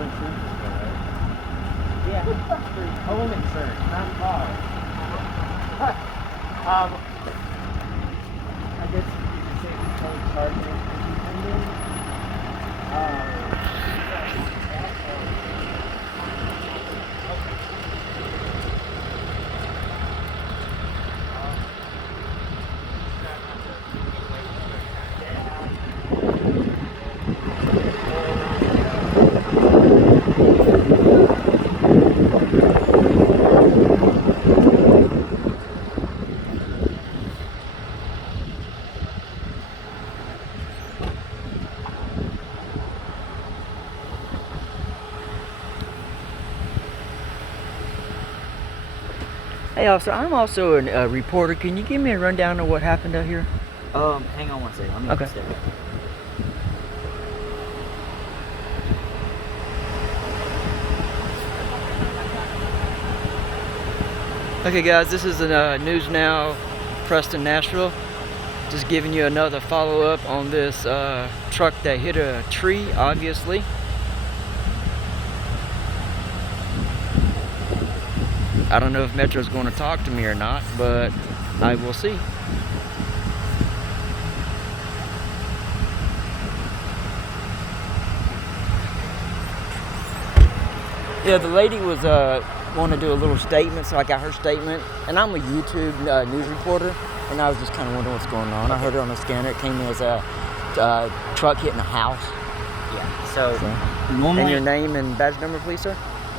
for insurance is good, right? Yeah, for home insurance, not car. I guess you could say we don't charge it independent. Hey, officer, I'm also a reporter. Can you give me a rundown of what happened out here? Hang on one second. Let me Okay. step back. Okay, guys, this is News Now, Preston, Nashville. Just giving you another follow-up on this truck that hit a tree, obviously. I don't know if Metro's going to talk to me or not, but I will see. Yeah, the lady was wanting to do a little statement, so I got her statement. And I'm a YouTube news reporter, and I was just kind of wondering what's going on. I heard it on the scanner. It came in as a truck hitting a house. Yeah, so normally... And your name and badge number, please, sir?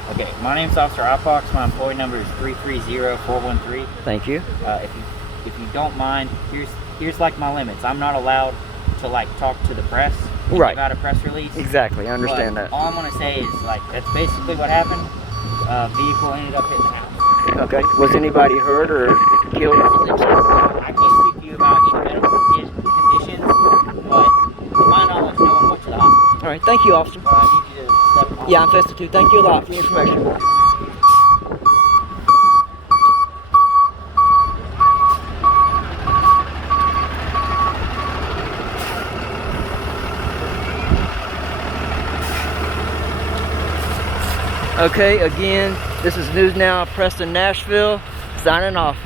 Okay, my name's Officer Opox. My employee number is 330413. Thank you. If you don't mind, here's like my limits. I'm not allowed to like talk to the press. Right. About a press release. Exactly, I understand But that. all I'm gonna say is like that's basically what happened. Vehicle ended up hitting the house. Okay. Was anybody hurt or killed? I can't speak to you about any medical conditions, but to my knowledge, no one went to the hospital. All right, thank you, officer. But I need you to step off. Yeah, I'm Festa too. Thank you a lot for the information. Okay, again, this is News Now, Preston, Nashville, signing off.